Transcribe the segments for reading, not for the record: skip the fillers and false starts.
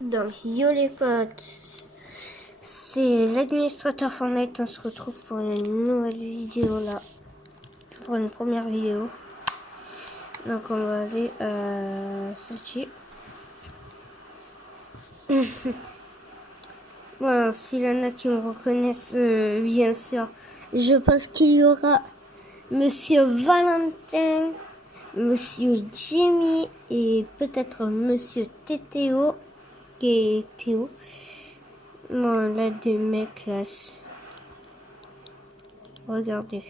Donc, yo les potes, c'est l'administrateur Fortnite. On se retrouve pour une nouvelle vidéo là, pour une première vidéo. Donc, on va aller à celle-ci. Bon, s'il y en a qui me reconnaissent, bien sûr, je pense qu'il y aura Monsieur Valentin, Monsieur Jimmy et peut-être Monsieur Tétéo, qui est Théo. Bon, là, des mecs, là, regardez.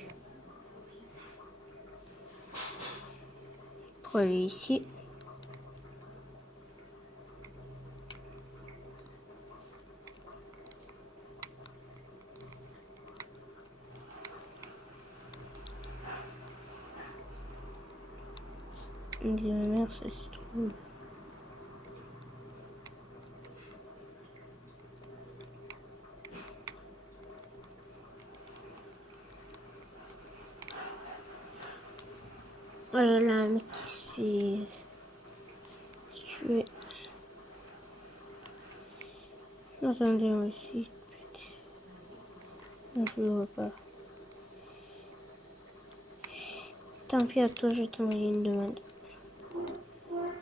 Pour aller ici. Merde, ça se trouve. Voilà, là, un mec qui se fait tuer. Attendez, aussi. Non, je le vois pas. Tant pis à toi, je vais t'envoyer une demande.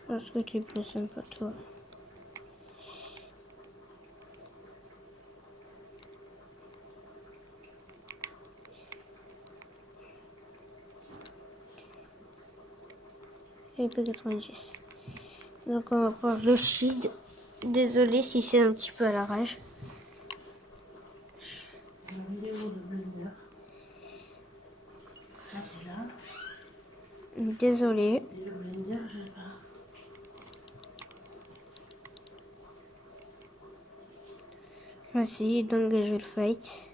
Parce que tu es plus sympa, toi. Et P90. Donc on va prendre le shield. Désolé si c'est un petit peu à la rage. Désolé. Voici, donc je vais le fight.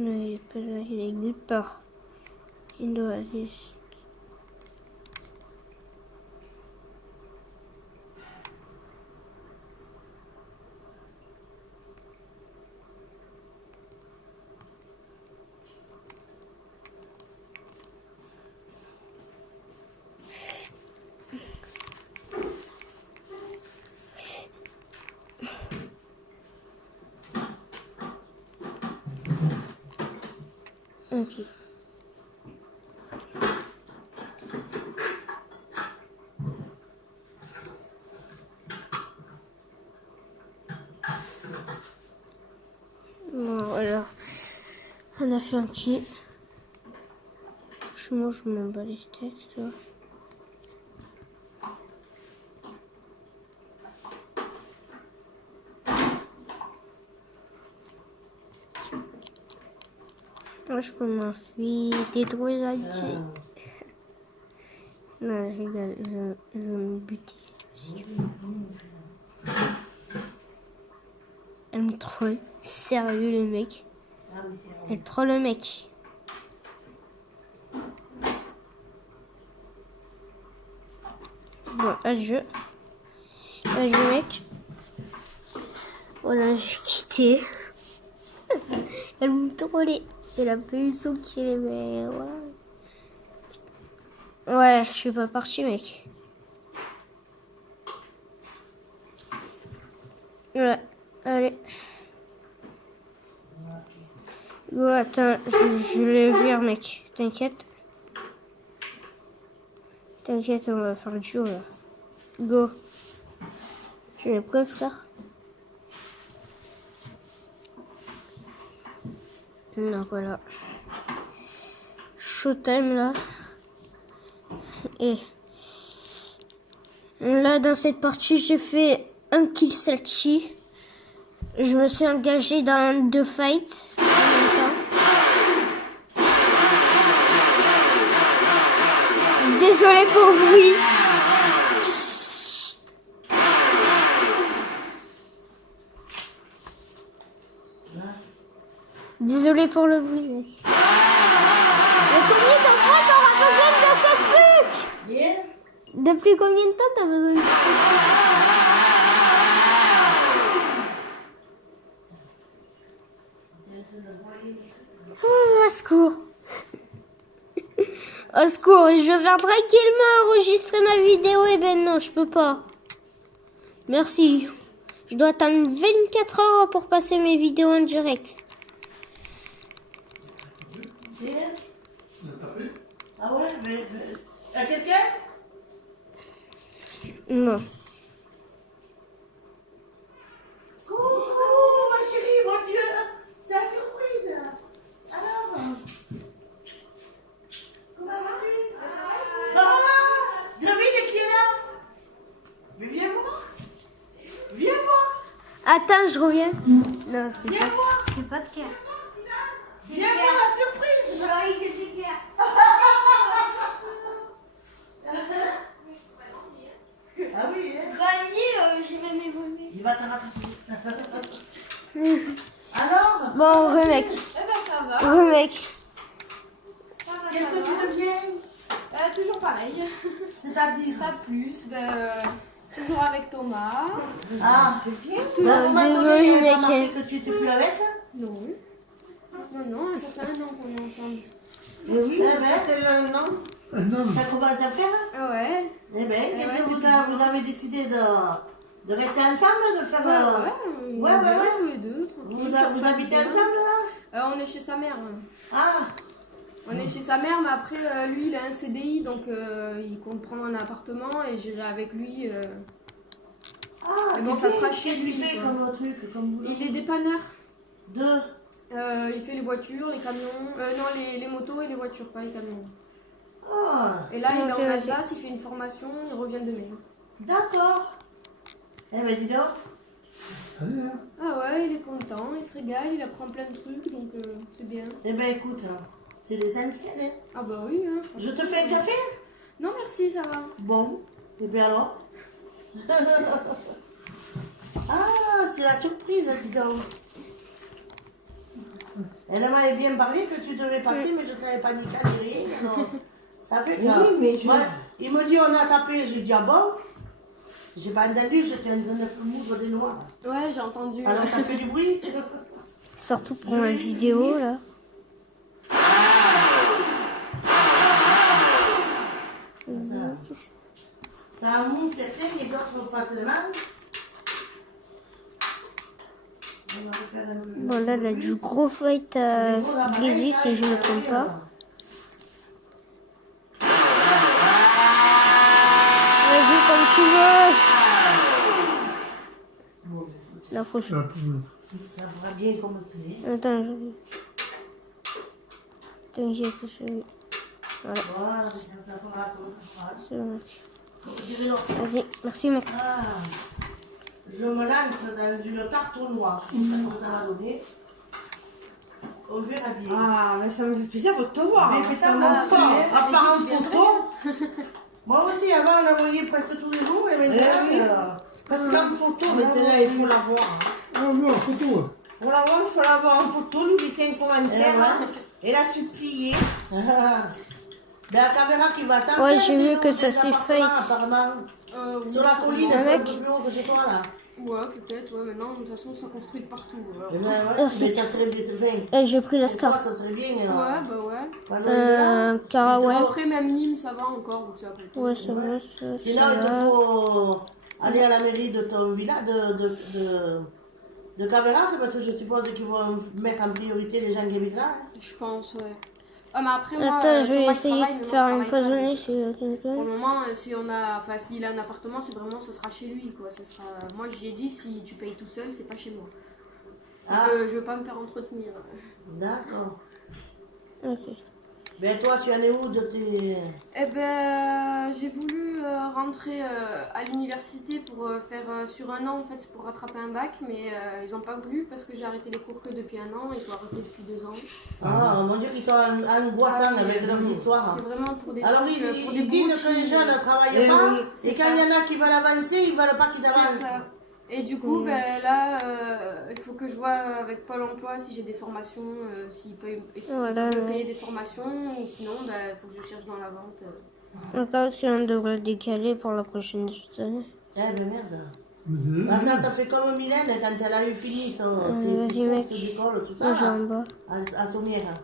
Non, il est pas là, il est nulle part. Il doit aller. Ok. Bon, voilà. On a fait un petit. Je m'en bats les steaks, toi. Moi, je peux m'enfuir. T'es trop gentil. Non, je rigole. Je vais me buter. Si tu veux. Elle me troll. Sérieux, le mec. Elle troll le mec. Bon, adieu. Adieu, mec. Voilà, j'ai quitté. Elle me trollait. Elle a pas eu son kill, mais ouais. Ouais, je suis pas parti, mec. Ouais, allez. Ouais, attends, je le vire, mec. T'inquiète. T'inquiète, on va faire le duo, là. Go. Tu es prêt, frère? Donc voilà. Showtime, là. Et là, dans cette partie, j'ai fait un kill Salchi. Je me suis engagé dans 2 fights en même temps. Désolé pour le bruit. Désolé pour le bruit, mec. Mais combien de fois t'auras besoin de ce truc? Yeah. Depuis combien de temps t'as besoin de ça? Au secours. Au secours, je vais faire tranquillement enregistrer ma vidéo. Eh ben non, je peux pas. Merci. Je dois attendre 24 heures pour passer mes vidéos en direct. Yeah. Ah ouais, mais... Y'a quelqu'un? Non. Coucou, ma chérie, mon Dieu. C'est la surprise. Alors, comment vas-tu? Ah, David qui est là? Mais viens voir. Viens voir. Attends, je reviens. Non, c'est Viens pas, voir. c'est pas clair. Viens voir la surprise. C'est clair. Ah oui, hein? J'ai même évolué. Il va te rattraper. Alors, Bon, remec. Eh ben ça va, Remec. ça va, qu'est-ce ça que tu va. deviens? Toujours pareil, C'est-à-dire? pas plus, toujours avec Thomas. Ah, c'est bien. Désolé, mec. Remarqué que tu n'étais plus avec? Non, non, ça fait un an qu'on est ensemble. Eh oui. Eh ben, ça commence à faire? Ah ouais, Eh ben, qu'est-ce que ouais, vous avez décidé de rester ensemble, de faire... ouais, tous les deux. Vous tranquille, ça se passe habitez bien. ensemble, là? On est chez sa mère. Ah, On est chez sa mère, mais après, lui, il a un CDI, donc il compte prendre un appartement et j'irai avec lui. ah, Mais bon, c'est ça bien. sera chez Qu'est-ce lui, qu'il fait quoi. comme truc, comme boulot? Il est dépanneur. Deux. Il fait les voitures, les camions, non, les motos et les voitures, pas les camions. Ah, Et là, il est Ok, en ok. Alsace, il fait une formation, il revient demain. d'accord. Eh ben, dis donc. Ah ouais, il est content, il se régale, il apprend plein de trucs, donc c'est bien. Eh ben, écoute, hein, c'est des anciennes, hein. Ah bah oui, hein. Je te fais un café? Non merci, ça va. Bon. Et bien alors? Ah, c'est la surprise, dis donc. Elle m'avait bien parlé que tu devais passer, mais je ne savais pas ni quand ni rien. Non. Ça fait que... Oui, mais je- Ouais, il me dit on a tapé, j'ai dit ah bon? J'ai pas entendu, j'étais en train de moudre des noix. Ouais, j'ai entendu. Alors ça fait du bruit? Surtout pour ma vidéo, là. Ça a mou certains et d'autres pas tellement. On va refaire un peu. Bon, là, elle a du gros fight à Grizzly, si je ne me trompe pas. Vas-y, comme tu veux. La prochaine. Ça fera bien comme c'est. Attends, Attends, j'ai touché. Voilà, Voilà, ça fera comme ça fera. c'est bon, merci. Dis-le. Vas-y, merci, mec. Ah, je me lance dans une tarte au noir. Je sais pas ce que ça va donner. On verra bien. Ah, mais ça me fait plaisir de te voir. Mais hein, putain, ça moi me aussi, va. hein. À part en photo, Moi aussi, avant, on la voyait presque tous les jours. Et maintenant, oui. parce qu'en photo, maintenant, il faut la voir. hein. Ah oui, en photo. Pour la voir, il faut la voir en photo, lui laisser un commentaire. ouais. hein. Et la supplier. Ben, la caméra qui va s'en Ouais, faire, j'ai vu disons, que des ça s'est appartements, fait. apparemment. Oui, Sur la ça colline, va. un Avec peu plus haut que chez toi, là. Ouais, peut-être, ouais, maintenant, de toute façon, ça construit de partout. alors. Eh ben, ouais, Merci. mais ça serait bien, c'est bien. J'ai pris la Pour toi, scar. ça serait bien. Ouais, bah ouais. Pas loin de là. Caraway. Après, même Nîmes, ça va encore, donc c'est à côté. Ouais, ça va, C'est ça là où il te va. faut aller à la mairie de ton village, de Caméra, parce que je suppose qu'ils vont mettre en priorité les gens qui habitent là. hein. Je pense, ouais. Ah, mais après, moi, Attends, je vais Thomas, il essayer travaille, de mais moi, faire je un travaille pas. empoisonné sur Pour quelqu'un. le moment, si on a, enfin, s'il a un appartement, c'est vraiment, ce sera chez lui, quoi. Ce sera, moi, j'ai dit, si tu payes tout seul, c'est pas chez moi. Ah, Je veux pas me faire entretenir. d'accord. Ok. Ben toi, tu en es où de tes... Eh ben, j'ai voulu rentrer à l'université pour faire sur un an, en fait, c'est pour rattraper un bac, mais ils ont pas voulu parce que j'ai arrêté les cours que depuis un an et faut arrêter depuis 2 ans. Ah, mon Dieu, qu'ils sont angoissants avec leurs histoires. C'est vraiment pour des Alors, trucs, ils disent que les jeunes ne travaillent Eh pas, oui, et quand il y en a qui veulent avancer, ils ne veulent pas qu'ils C'est avancent. ça. Et du coup, là, il faut que je vois avec Pôle emploi si j'ai des formations, s'ils peuvent, Voilà, peuvent ouais. payer des formations, ou sinon, il faut que je cherche dans la vente. Encore si on devrait le décaler pour la prochaine année. Eh ben merde. Ah, ça fait comme Mylène quand elle a eu fini ses Vas-y, mec. courses d'école, tout Moi, j'ai ça, en bas. à Sommières.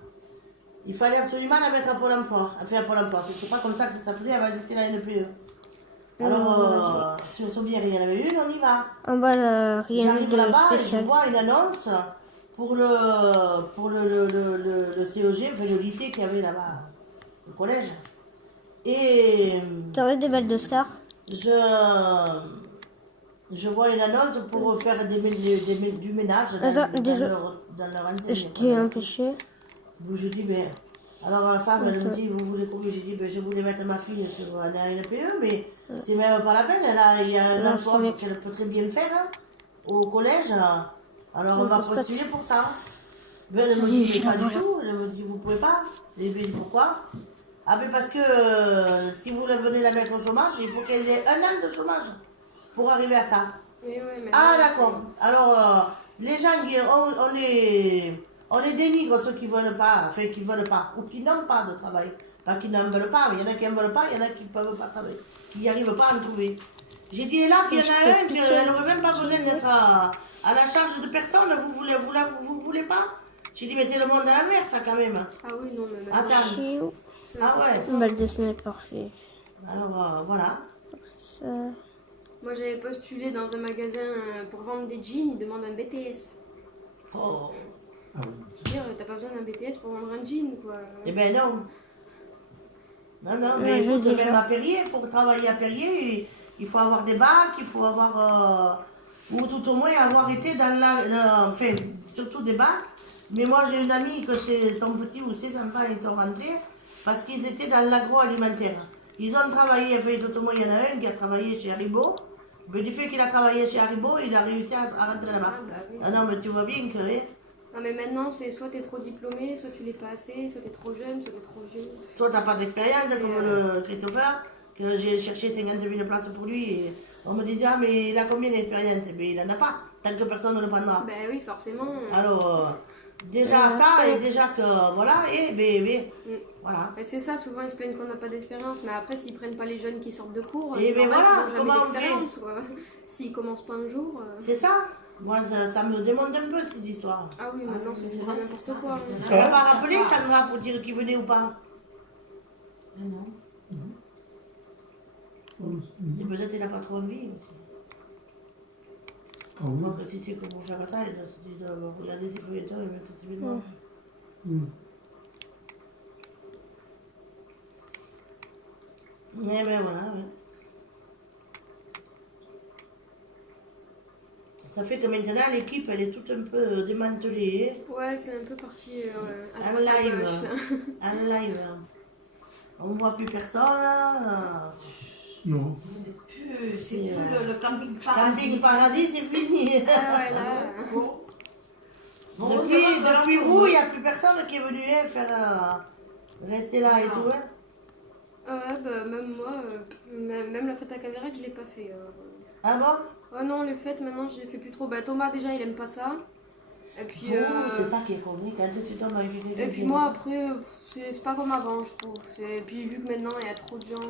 Il fallait absolument la mettre à Pôle emploi. Enfin, à Pôle emploi. C'était pas comme ça que ça s'appelait avant, c'était la NPE. Alors, sur Sommières, il y en avait une, on y va. En bas, là, rien J'arrive de là-bas et je spécial. vois une annonce pour le CEG, enfin le lycée qu'il y avait là-bas, le collège. Et T'aurais des balles d'Oscar? je vois une annonce pour faire du ménage Attends, désolé. dans leur enseigne. Je t'ai empêché. Donc je dis, ben. Alors la femme, elle me dit, vous voulez combien? J'ai dit, ben, je voulais mettre ma fille sur un ANPE, mais c'est même pas la peine. Il y a un Non, emploi c'est qu'elle peut très bien faire hein, au collège. Alors on va postuler pour ça. Ben, elle me dit, mais pas du tout. Elle me dit, vous pouvez pas. Et je lui ai dit, pourquoi? Ah ben parce que si vous venez la mettre au chômage, il faut qu'elle ait 1 an de chômage pour arriver à ça. Mais ouais, mais Ah là, d'accord. Alors les gens, on les dénigre ceux qui veulent pas, enfin qui veulent pas, ou qui n'ont pas de travail. Pas qui n'en veulent pas, mais il y en a qui n'en veulent pas, il y en a qui ne peuvent pas travailler, qui n'y arrivent pas à en trouver. J'ai dit, et là, qu'il y en a un qui n'aurait même pas besoin d'être à la charge de personne, vous voulez pas? J'ai dit, mais c'est le monde à l'envers, ça quand même. Ah oui, non, mais maintenant, Attends. Chiou. Ah ouais. Une balle de sniper, parfait. Alors voilà. Ça. moi j'avais postulé dans un magasin pour vendre des jeans, ils demandent un BTS. Oh. Je veux dire, t'as pas besoin d'un BTS pour vendre un jean, quoi. Eh ben non. Non, non, Ouais, mais je écoute, dis même ça. à Perrier, pour travailler à Perrier, il faut avoir des bacs, il faut avoir, ou tout au moins avoir été dans enfin, surtout des bacs. Mais moi, j'ai une amie que son petit ou ses enfants, ils sont rentrés parce qu'ils étaient dans l'agroalimentaire. Ils ont travaillé, enfin, tout au moins, il y en a un qui a travaillé chez Haribo. Mais du fait qu'il a travaillé chez Haribo, il a réussi à rentrer là-bas. Ah, bah oui. Ah non, mais tu vois bien que... hein, Non, mais maintenant, c'est soit t'es trop diplômé, soit tu l'es pas assez, soit t'es trop jeune, soit t'es trop vieux. Soit t'as pas d'expérience, C'est, comme le Christopher, que j'ai cherché 50 000 places pour lui, et on me disait, ah mais il a combien d'expérience? Mais il en a pas, tant que personne ne le prendra. Ben oui, forcément. Alors, déjà ça, et déjà que, voilà, voilà. Ben c'est ça, souvent ils se plaignent qu'on n'a pas d'expérience, mais après s'ils prennent pas les jeunes qui sortent de cours, Et c'est ben normal voilà, qu'ils ont comment jamais on fait? d'expérience, quoi. S'ils commencent pas un jour... C'est ça. Moi, ça me demande un peu ces histoires. Ah oui, maintenant c'est du grand n'importe quoi. On va rappeler Sandra pour dire qui venait ou pas. Non. Et peut-être il n'a pas trop envie aussi. Ah oui. Donc si c'est que pour faire ça, il doit se dire, regardez ses feuilletons et mettre tout de suite. Mais ben voilà, ouais. Ça fait que maintenant l'équipe elle est toute un peu démantelée, Ouais, c'est un peu parti à En droite à live. gauche, là. en live. On ne voit plus personne. Non. C'est plus le camping Camping Paradis, c'est fini. Ah ouais, là... Depuis vous, il n'y a plus personne qui est venu faire rester là et tout. Hein. Ah ouais, bah même moi, même la fête à Caverac, je l'ai pas fait. Ah bon? Oh non, les fêtes, maintenant, je les fais plus trop. Bah Thomas, déjà, il aime pas ça. Et puis... Oh, c'est ça qui est convenu quand tu tombes avec quelqu'un. Et puis moi après, c'est pas comme avant je trouve. Et puis vu que maintenant il y a trop de gens,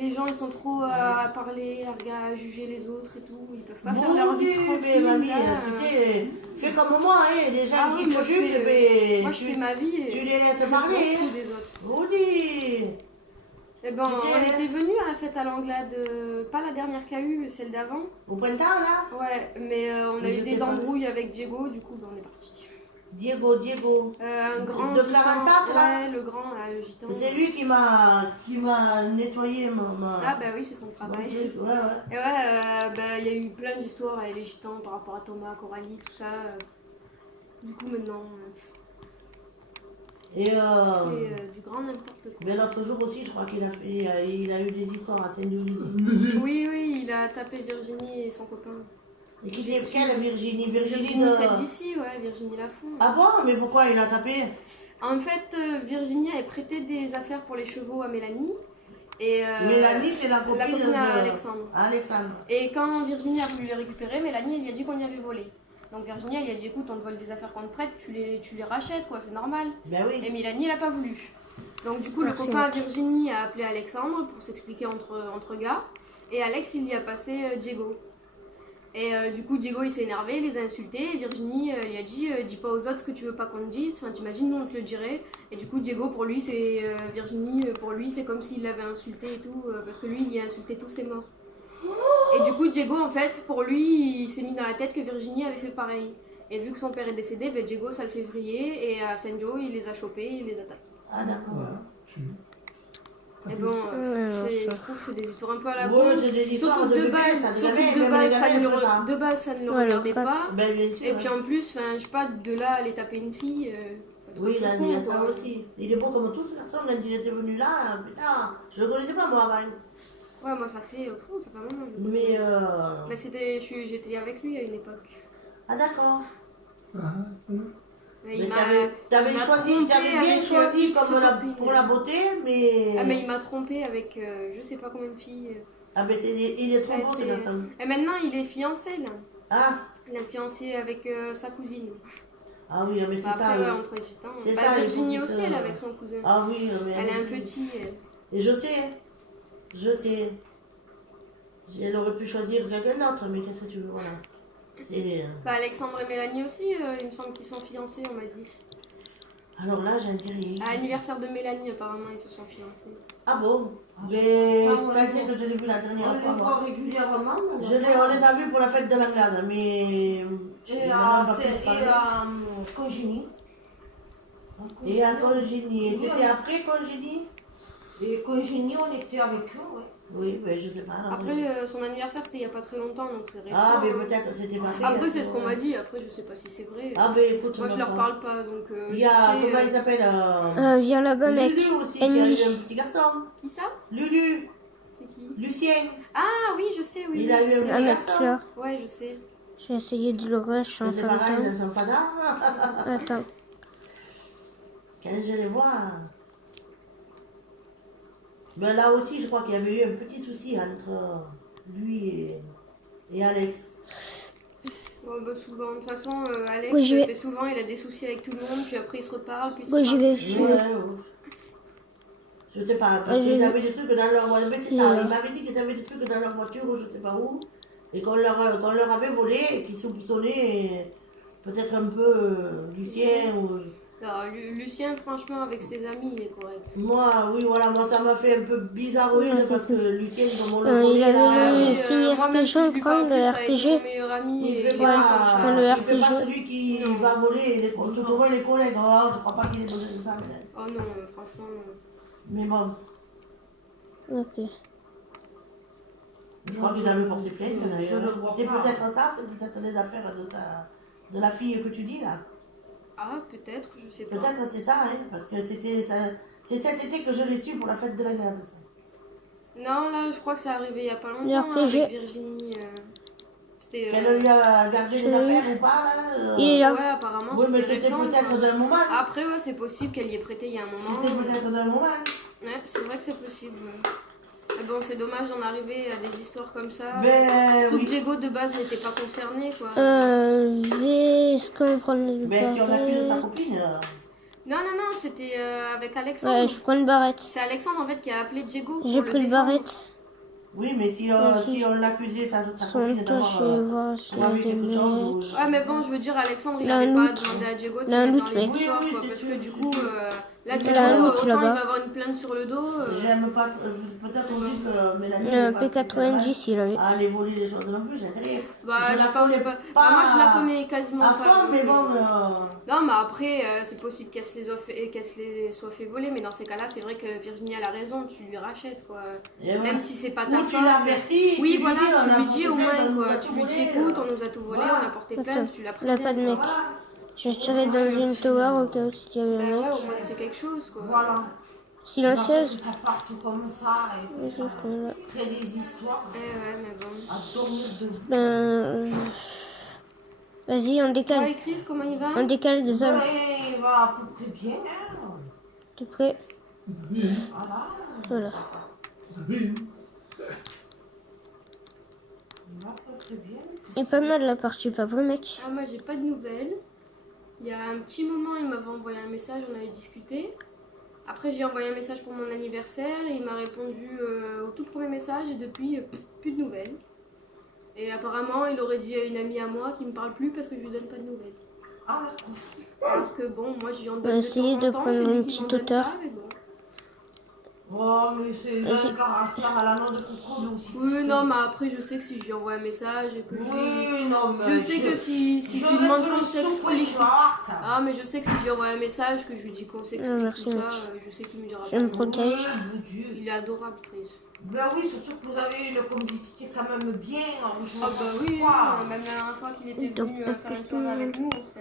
les gens ils sont trop à parler, à juger les autres et tout, ils peuvent pas faire leur vie Mais tranquille. mamie, là. tu sais, fais comme moi, hein, les gens Ah oui, qui moi, te jugent, mais moi je fais ma vie et tu les laisses je m'en parler. fous Hein. des autres. Rudy, Et ben Tu sais, on hein. était venus à la fête à l'Anglade, pas la dernière qu'il y a eu, celle d'avant. au printemps là, Ouais, mais on a Mais eu j'étais des pas embrouilles avec Diego, du coup ben, on est parti. Diego, Un grand De gitan, Clarensac, là ouais, le grand là, le gitan. c'est lui qui m'a nettoyé Ah bah oui, c'est son mon travail. truc, ouais. Et ouais, bah, il y a eu plein d'histoires avec les gitans par rapport à Thomas, Coralie, tout ça. Du coup, maintenant, Et c'est du grand n'importe quoi. ben, l'autre jour aussi, je crois qu'il il a eu des histoires à Saint-Louis. Oui, oui, il a tapé Virginie et son copain. Et qui J'ai c'est su. quelle Virginie Virginie, celle d'ici, ouais, Virginie Lafont. Ah bon, mais pourquoi il a tapé? En fait, Virginie avait prêté des affaires pour les chevaux à Mélanie. Et, Mélanie, c'est la la copine copine à de Alexandre. Alexandre. Et quand Virginie a voulu les récupérer, Mélanie, elle lui a dit qu'on y avait volé. Donc Virginie, elle lui a dit, écoute, on te vole des affaires qu'on te prête, tu les rachètes, quoi, c'est normal. Ben oui. Et Mélanie, elle a pas voulu. Donc du coup, le copain à Virginie a appelé Alexandre pour s'expliquer entre gars. Et Alex, il y a passé Diego. Et du coup, Diego, il s'est énervé, il les a insultés. Et Virginie, lui a dit, dis pas aux autres ce que tu veux pas qu'on te dise. Enfin, t'imagines, nous, on te le dirait. Et du coup, Diego, pour lui, c'est Virginie, pour lui, c'est comme s'il l'avait insulté et tout. Parce que lui, il a insulté tous ses morts. Et du coup, Diego, en fait, pour lui, il s'est mis dans la tête que Virginie avait fait pareil. Et vu que son père est décédé, ben, Diego, ça le fait vriller. Et à Saint Joe, il les a chopés, il les a tapés. Ah, d'accord. Ouais. Et bon, je trouve que c'est des histoires un peu à la Ouais, con. c'est des histoires Surtout de de bébés, base, ça, surtout jamais, que de même base, les ça gamins ne le le, feraient pas. de base, ça ne le Ouais, le regardait crack. pas. Ben, bien sûr. Et puis en plus, enfin, je sais pas, de là à aller taper une fille. faut Oui, être là, un peu il y a con, ça quoi. aussi. Il est beau comme tous, ce garçon, quand il était venu là, putain, je le connaissais pas moi avant. Ouais, moi ça fait un moment. Mais Mais j'étais avec lui à une époque. Ah d'accord. Mais Mais il m'a t'avais il m'a choisi, trompé t'avais bien avec, choisi X comme copine. pour la beauté, mais... Ah, mais il m'a trompé avec je sais pas combien de filles. Ah ben il est Ça trop a beau ce été- garçon. Et maintenant il est fiancé là. Ah, Il est fiancé avec sa cousine. ah oui, mais c'est Bah, ça. après, ouais, oui. entre gitans. C'est Bah, ça, il faut Virginie qu'il aussi, se- elle est avec son cousin. Ah oui, mais Elle est un aussi. petit. Et je sais. Elle aurait pu choisir quelqu'un d'autre, mais qu'est-ce que tu veux, voilà. C'est... Bah, Alexandre et Mélanie aussi, il me semble qu'ils sont fiancés, on m'a dit. Alors là, j'en sais rien. À l'anniversaire de Mélanie, apparemment, ils se sont fiancés. Ah bon? Mais Ah, quand c'est que je l'ai vu la dernière On fois, les moi. voit régulièrement. On les a vus pour la fête de la glade, mais... Et Madame va à plus parler. Congénie. Et à Congénie. Et Oui, c'était oui. après Congénie? Et Congénie, on était avec eux, ouais. Oui, mais je sais pas. non, mais- Après, son anniversaire, c'était il y a pas très longtemps, donc c'est récent. Ah, mais hein. peut-être c'était pas fait. Après, c'est à ce qu'on m'a dit, après, je sais pas si c'est vrai. Ah, mais écoute, Moi, je leur parle pas, donc Il je y a, sais, comment il s'appelle Viens là-bas, mec. Lulu aussi, qui a Ennemi. eu un petit garçon. Qui ça? Lulu, C'est qui? Lucien. Ah oui, je sais, oui. Il oui, a je eu sais. un Un garçon. acteur. Ouais, je sais. Je vais essayer de le rush en C'est même pareil, temps. dans son fada. Attends. Quand je les vois. Ben là aussi, je crois qu'il y avait eu un petit souci entre lui et Alex. Ouais, bah, souvent, de toute façon, Alex, Ouais, j'y vais. c'est souvent, il a des soucis avec tout le monde, puis après, ils se reparlent, puis ils se Moi, j'y reparlent. vais. J'y Ouais, vais. ouais. Je sais pas, parce Ouais, qu'ils j'ai- avaient des trucs dans leur voiture. Mais c'est Ouais. ça, ils m'avaient dit qu'ils avaient des trucs dans leur voiture ou je sais pas où. Et qu'on leur avait volé et qu'ils soupçonnaient peut-être un peu Lucien ou... Alors, Lucien, franchement, avec ses amis, il est correct. Moi, oui, voilà, moi ça m'a fait un peu bizarroïde parce que Lucien, comme on l'a Il volé avait là, mis- Mais, signé moi, même RPG, si je lui parle prendre le plus avec RPG. mon meilleur ami, il et fait il est pas, pas je prends le il fait pas RPG. celui qui Non. va voler, tout au moins les collègues. Oh, je crois pas qu'il ait besoin de ça. peut-être. Oh non, franchement. Mais bon, Ok. je crois qu'ils avaient porté plainte Je d'ailleurs. le vois C'est pas. peut-être ça, c'est peut-être les affaires de la fille que tu dis là. Ah, peut-être, je sais pas. Peut-être c'est ça, hein, parce que c'est cet été que je l'ai su pour la fête de la glade. ça. Non, là, je crois que c'est arrivé il y a pas Le longtemps RPG. avec Virginie. C'était. Qu'elle lui a gardé Je les l'ai affaires ou pas là Il est là. Ouais, apparemment, Oui, mais c'était c'était récent. peut-être quoi. d'un moment. Après, ouais, c'est possible qu'elle y ait prêté il y a un moment. C'était peut-être d'un moment. Ouais, c'est vrai que c'est possible. Ouais. Mais bon, c'est dommage d'en arriver à des histoires comme ça. Ben Surtout oui. que Diego de base n'était pas concerné, quoi. Est-ce qu'on prend le Mais si on accuse sa barrette? copine. Non, avec Alexandre. Ouais, je prends une barrette. C'est Alexandre en fait qui a appelé Diego. J'ai pris le barrette. Oui, mais si on l'accusait, sa Son copine temps, je vais d'avoir voir si d'avoir vu j'ai quelque des chose. ou- Ouais, mais bon, je veux dire, Alexandre, il Il a n'avait un pas doute. demandé à Diego de se Il a un mettre dans doute, les mec. histoires, Oui, oui, quoi, c'est parce sûr, que du c'est coup, sûr. là, Il Diego, a un doute, autant il là-bas. va avoir une plainte sur le dos. J'aime pas, peut-être aussi que Mélanie. n'est pas P90, il avait. à aller voler les choses non plus, j'ai intérêt. Bah, Je je la sais pas, connais je sais pas. pas Bah, moi, je la connais quasiment à pas. fond, donc, mais bon. Non, mais après, c'est possible qu'elle se les soit fait voler, mais dans ces cas-là, c'est vrai que Virginie a la raison, tu lui rachètes, quoi. Et voilà. Même si c'est pas ta Ou faute. tu l'avertis. Oui, tu voilà, lui dis, on tu a lui dis au porté moins, plainte, on quoi. nous a Tu tout lui dis, volé, écoute, on nous a tout volé, voilà. on a porté plainte, tu l'as Il a pas de mec. Voilà. Je tirais dans une tower au cas où il y avait Ben un ouais, mec. au moins c'est quelque chose, quoi. Voilà. Silencieuse. Ça parte comme ça et Oui, ça c'est qu'on a. crée des histoires Ouais, mais bon. à dormir debout. Ben. Vas-y, on Toi décale. et Chris, comment il va? On décale des hommes. Ouais, il va à peu près bien, hein. T'es prêt? Voilà. Voilà. Oui. Très bien. Et pas mal la partie, pas vrai, mec? Ah, moi, j'ai pas de nouvelles. Il y a un petit moment, il m'avait envoyé un message, on avait discuté. Après, j'ai envoyé un message pour mon anniversaire. Et il m'a répondu au tout premier message et depuis, plus de nouvelles. Et apparemment, il aurait dit à une amie à moi qui me parle plus parce que je lui donne pas de nouvelles. Ah, d'accord. Alors que bon, moi, je lui en On donne va de essayer temps de en temps, prendre c'est une lui qui petite m'en donne hauteur. pas, mais bon. Oh, mais c'est un caractère à la noix de coco, mais aussi. Oui, non, mais après, je sais que si je lui envoie un message et que Oui, non, mais. je sais que si je lui demande qu'on s'explique. Ah, mais je sais que si je lui envoie un message, que je lui dis qu'on s'explique, merci, tout ça, mec. je sais qu'il me dira Je pas. me protège. Il est adorable, Chris. Ben oui, surtout que vous avez une complicité quand même bien. Ah, bah oui, même la dernière fois qu'il était Donc, venu faire une soirée avec nous, on s'était